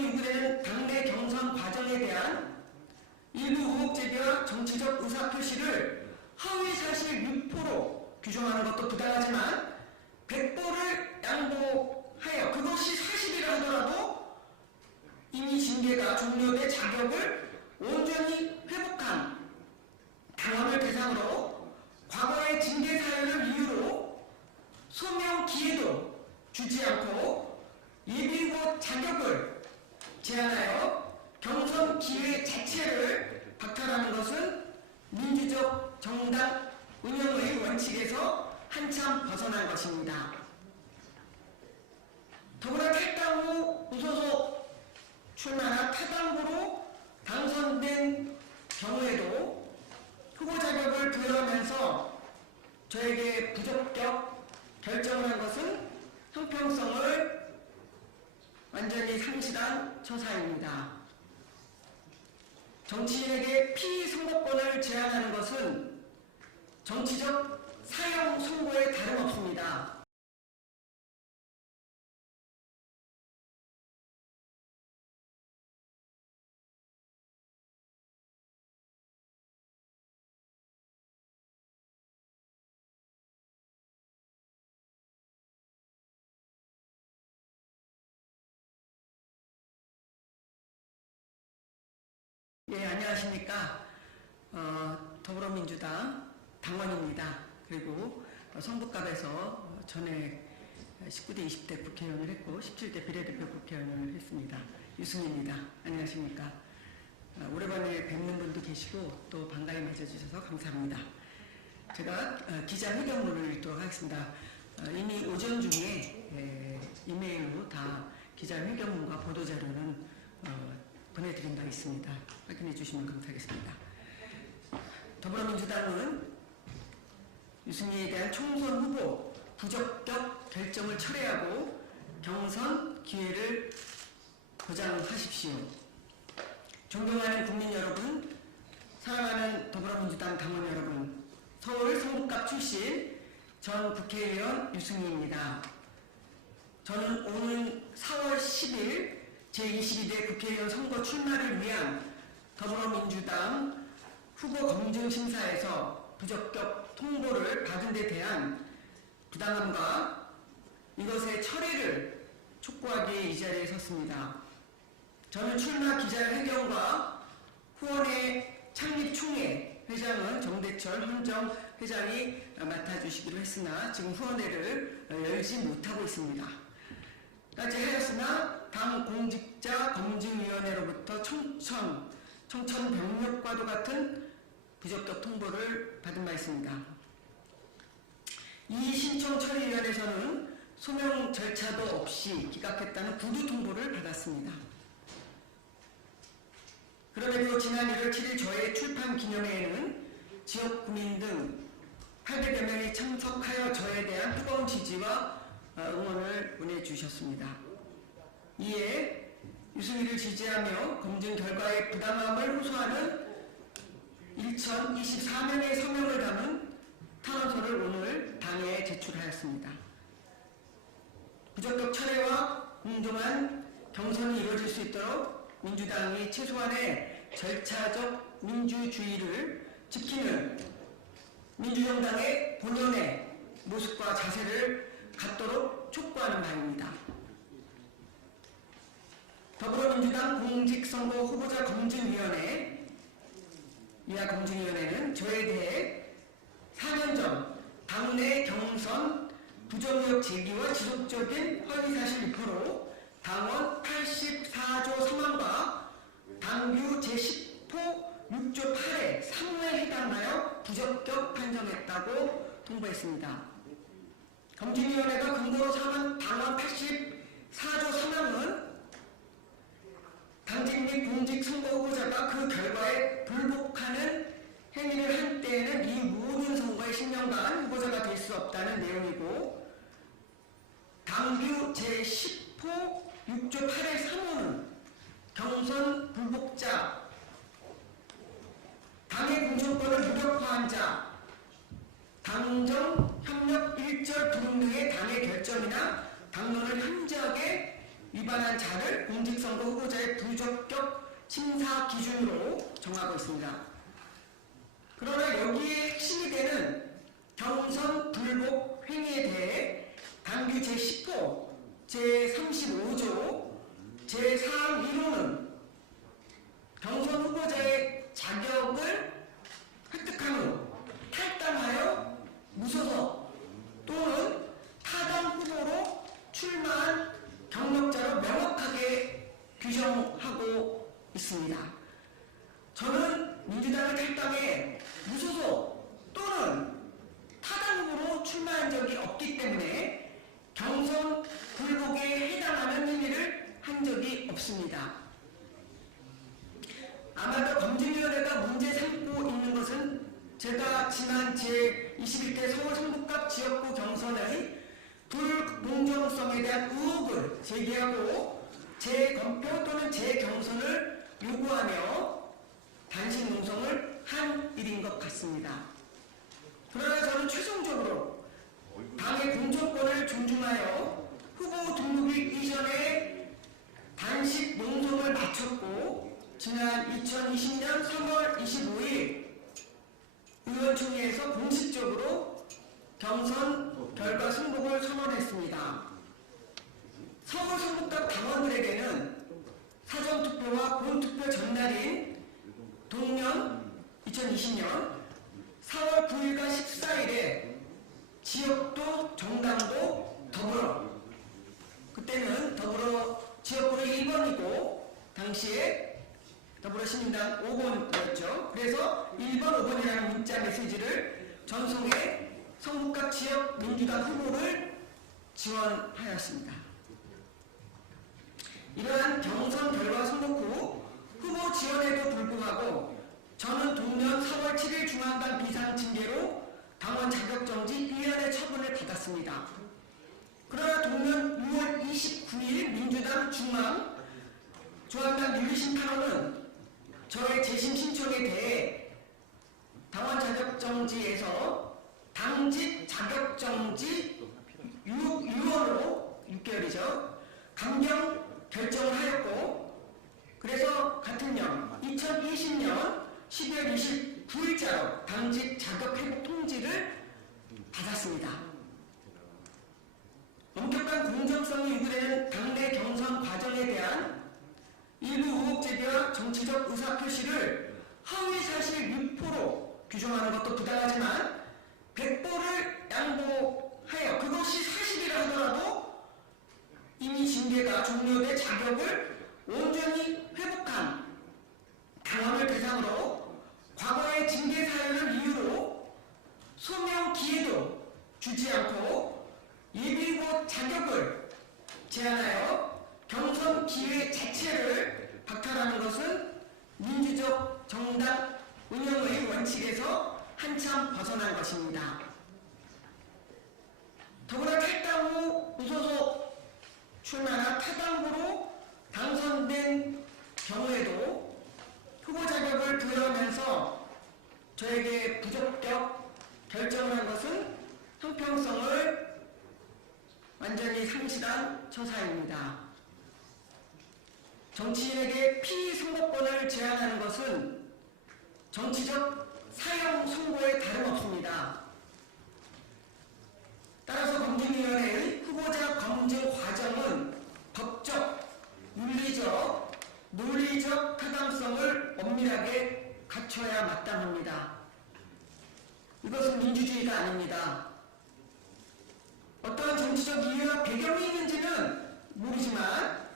이후에는 당내 경선 과정에 대한 일부 의혹 제기와 정치적 의사표시를 허위사실 유포로 규정하는 것도 부당하지만 백보를 양보하여 그것이 사실이라 하더라도 이미 징계가 종료돼 자격을 온전히 회복한 당원을 대상으로 과거의 징계 사유를 이유로 소명 기회도 주지 않고 예비후보 자격을 제한하여 경선 기회 자체를 박탈하는 것은 민주적 정당 운영의 원칙에서 한참 벗어난 것입니다. 더불어 탈당 후 무소속 출마나 타당으로 당선된 경우에도 후보 자격을 부여하면서 저에게 부적격 결정을 한 것은 형평성을 완전히 상실한 처사입니다. 정치인에게 피선거권을 제한하는 것은 정치적 사형 선고에 다름없습니다. 예, 안녕하십니까. 더불어민주당 당원입니다. 그리고 성북갑에서 전에 19대 20대 국회의원을 했고 17대 비례대표 국회의원을 했습니다. 유승입니다. 안녕하십니까. 오래간에 뵙는 분도 계시고 또 반가이 맞아주셔서 감사합니다. 제가 기자회견문을 읽도록 하겠습니다. 이미 오전 중에 이메일로 다 기자회견문과 보도자료는 보내드린 바 있습니다. 확인해 주시면 감사하겠습니다. 더불어민주당은 유승민에 대한 총선 후보 부적격 결정을 철회하고 경선 기회를 보장하십시오. 존경하는 국민 여러분, 사랑하는 더불어민주당 당원 여러분, 서울 성북갑 출신 전 국회의원 유승민입니다. 저는 오늘 4월 10일 제22대 국회의원 선거 출마를 위한 더불어민주당 후보 검증심사에서 부적격 통보를 받은 데 대한 부당함과 이것의 처리를 촉구하기 위해 이 자리에 섰습니다. 저는 출마 기자회견과 후원의 창립총회 회장은 정대철 헌정 회장이 맡아주시기로 했으나 지금 후원회를 열지 못하고 있습니다. 까지 하였으나 당 공직자 검증위원회로부터 청천벽력과도 같은 부적격 통보를 받은 바 있습니다. 이 신청처리위원회에서는 소명 절차도 없이 기각했다는 구두 통보를 받았습니다. 그럼에도 지난 1월 7일 저의 출판 기념회에는 지역 구민 등 800여 명이 참석하여 저에 대한 뜨거운 지지와 응원을 보내주셨습니다. 이에 유승민을 지지하며 검증 결과의 부당함을 호소하는 1024명의 서명을 담은 탄원서를 오늘 당에 제출하였습니다. 부적격 철회와 공정한 경선이 이루어질 수 있도록 민주당이 최소한의 절차적 민주주의를 지키는 민주정당의 본연의 모습과 자세를 갖도록 촉구하는 바입니다. 더불어민주당 공직선거 후보자 검증위원회 이하 검증위원회는 저에 대해 4년 전 당내 경선 부정의혹 제기와 지속적인 허위사실 유포로 당원 84조 3항과 당규 제10호 6조 8의 3호에 해당하여 부적격 판정했다고 통보했습니다. 검증위원회가 근거로 삼은 당원 84조 3항은 당직 및 공직 선거 후보자가 그 결과에 불복하는 행위를 한 때에는 이 모든 선거의 10년간 후보자가 될 수 없다는 내용이고, 당규 제10호 6조 8의 3호는 경선 불복자, 당의 공천권을 무력화한 자, 당정 협력 일절 불응 등의 당의 결정이나 당론을 현저하게 위반한 자를 공직선거 후보자의 부적격 심사 기준으로 정하고 있습니다. 그러나 여기에 핵심이 되는 경선 불복 행위에 대해 당규 제10호, 제35조, 제4항 1호는 경선 후보자의 자격을 획득한 후 탈당하여 무소속 또는 타당 후보로 출마한 경력자로 명확하게 규정하고 있습니다. 저는 민주당을 탈당해 무소속 또는 타당 후보로 출마한 적이 없기 때문에 경선 불복에 해당하는 행위를 한 적이 없습니다. 아마도 검증위원회가 문제 삼고 있는 것은 제가 지난 제21대 서울 성북갑 지역구 경선의 불공정성에 대한 의혹을 제기하고 재검표 또는 재경선을 요구하며 단식 농성을 한 일인 것 같습니다. 그러나 저는 최종적으로 당의 공천권을 존중하여 후보 등록일 이전에 단식 농성을 마쳤고 지난 2020년 3월 25일 의원총회에서 공식적으로 경선 결과 승복을 선언했습니다. 서울 성북갑 당원들에게는 사전투표와 본투표 전날인 동년 2020년 4월 9일과 14일에 지역도 정당도 더불어, 그때는 더불어 지역구는 1번이고 당시에 더불어시민당 5번이었죠. 그래서 1번, 5번이라는 문자 메시지를 전송해 성북갑 지역 민주당 후보를 지원하였습니다. 이러한 경선 결과 선거 후 후보 지원에도 불구하고 저는 동년 4월 7일 중앙당 비상징계로 당원 자격정지 1년의 처분을 받았습니다. 그러나 동년 6월 29일 민주당 중앙당 윤리심판원은 저의 재심 신청에 대해 당원 자격정지에서 당직 자격정지 6월로 6개월이죠. 감경 결정을 하였고, 그래서 같은 년 2020년 12월 29일자로 당직 자격 회복 통지를 받았습니다. 엄격한 공정성이 요구되는 당내 경선 과정에 대한 일부 의혹 제기와 정치적 의사표시를 허위사실 유포로 규정하는 것도 부당하지만 백보를 양보하여 그것이 사실이라 하더라도 이미 징계가 종료돼 자격을 온전히 회복한 당원을 대상으로 과거의 징계 사유를 이유로 소명 기회도 주지 않고 예비후보 자격을 제한하여 경선 기회 자체를 박탈하는 것은 민주적 정당 운영의 원칙에서 한참 벗어난 것입니다. 더구나 탈당 후 무소속 출마나 타당으로 당선된 경우에도 후보 자격을 부여하면서 저에게 부적격 결정을 한 것은 형평성을 완전히 상실한 처사입니다. 정치인에게 피선거권을 제한하는 것은 정치적 사형 선고에 다름없습니다. 따라서 검증위원회의 후보자 검증 과정은 법적, 윤리적, 논리적 타당성을 엄밀하게 갖춰야 마땅합니다. 이것은 민주주의가 아닙니다. 어떠한 정치적 이유와 배경이 있는지는 모르지만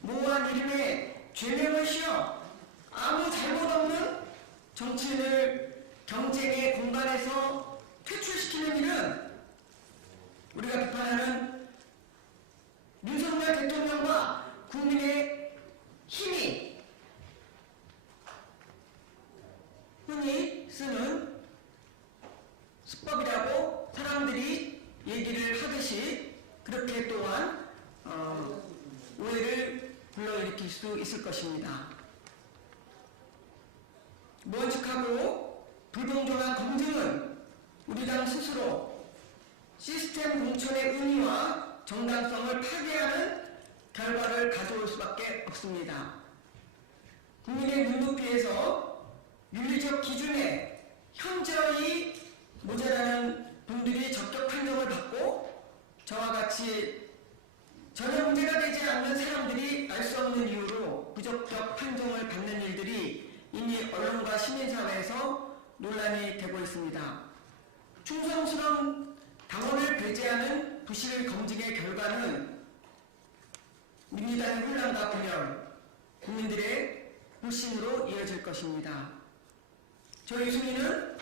모호한 이름에 죄명을 씌워 아무 잘못 없는 정치인을 경쟁의 공간에서 퇴출시키는 일은 우리가 비판하는 윤석열 대통령과 국민의 힘이 흔히 쓰는 수법이라고 사람들이 얘기를 하듯이 그렇게 또한 오해를 불러일으킬 수 있을 것입니다. 무언직하고 불공정한 검증은 우리 당 스스로 시스템 공천의 의미와 정당성을 파괴하는 결과 결과를 가져올 수밖에 없습니다. 국민의 눈높이에서 윤리적 기준에 현저히 모자라는 분들이 적격 판정을 받고 저와 같이 전혀 문제가 되지 않는 사람들이 알 수 없는 이유로 부적격 판정을 받는 일들이 이미 언론과 시민사회에서 논란이 되고 있습니다. 충성스러운 당원을 배제하는 부실 검증의 결과는 민주당의 혼란과 분열, 국민들의 불신으로 이어질 것입니다. 저희 유승민은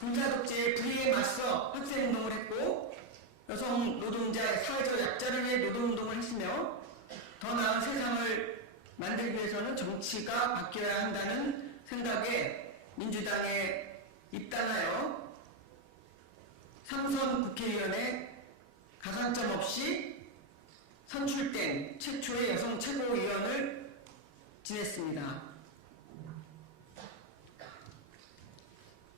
군사독재의 불의에 맞서 학생운동을 했고 여성 노동자의 사회적 약자를 위해 노동운동을 했으며 더 나은 세상을 만들기 위해서는 정치가 바뀌어야 한다는 생각에 민주당에 입당하여 3선 국회의원에 가산점 없이 선출된 최초의 여성 최고위원을 지냈습니다.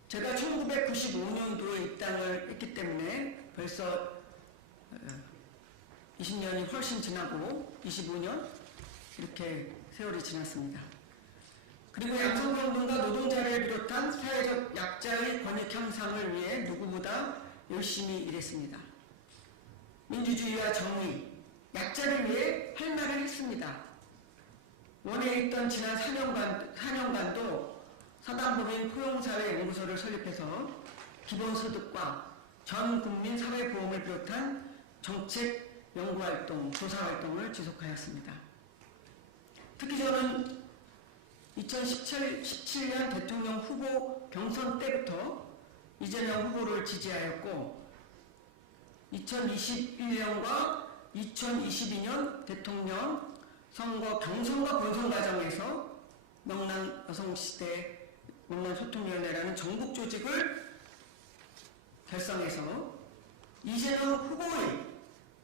제가 1995년도에 입당을 했기 때문에 벌써 20년이 훨씬 지나고 25년 이렇게 세월이 지났습니다. 그리고 양성평등과 노동자를 비롯한 사회적 약자의 권익 향상을 위해 누구보다 열심히 일했습니다. 민주주의와 정의, 약자를 위해 할 말을 했습니다. 원에 있던 지난 4년간도 사단법인 포용사회연구소를 설립해서 기본소득과 전 국민 사회보험을 비롯한 정책 연구활동, 조사활동을 지속하였습니다. 특히 저는 2017년 대통령 후보 경선 때부터 이재명 후보를 지지하였고 2021년과 2022년 대통령 선거 경선과 본선 과정에서 명랑 여성시대 명랑소통위원회라는 전국 조직을 결성해서 이재명 후보의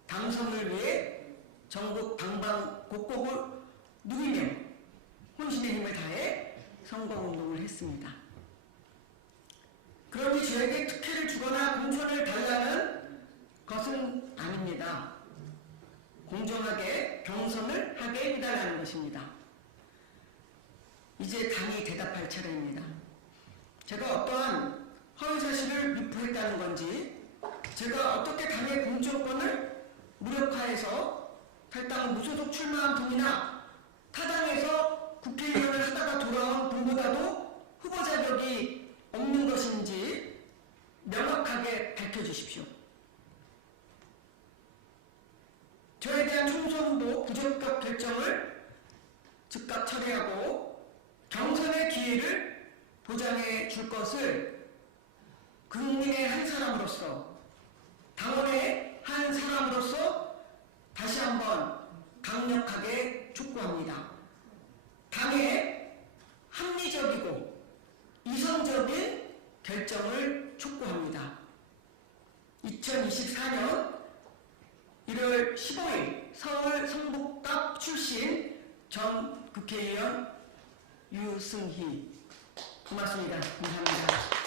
당선을 위해 전국 방방곡곡을 누비며 혼신의 힘을 다해 선거운동을 했습니다. 그러니 저에게 특혜를 주거나 공천을 달라는 것은 아닙니다. 공정하게 경선을 하게 해달라는 것입니다. 이제 당이 대답할 차례입니다. 제가 어떠한 허위사실을 유포했다는 건지, 제가 어떻게 당의 공천권을 무력화해서 탈당 무소속 출마한 분이나 타당에서 국회의원을 하다가 돌아온 분보다도 후보 자격이 없는 것인지 명확하게 밝혀주십시오. 저에 대한 총선 후보 부적격 결정을 즉각 처리하고 경선의 기회를 보장해 줄 것을 국민의 한 사람으로서, 당원의 한 사람으로서 다시 한번 강력하게 촉구합니다. 당의 합리적이고 이성적인 결정을 촉구합니다. 2024년 1월 15일 서울 성북갑 출신 전 국회의원 유승희. 고맙습니다. 감사합니다.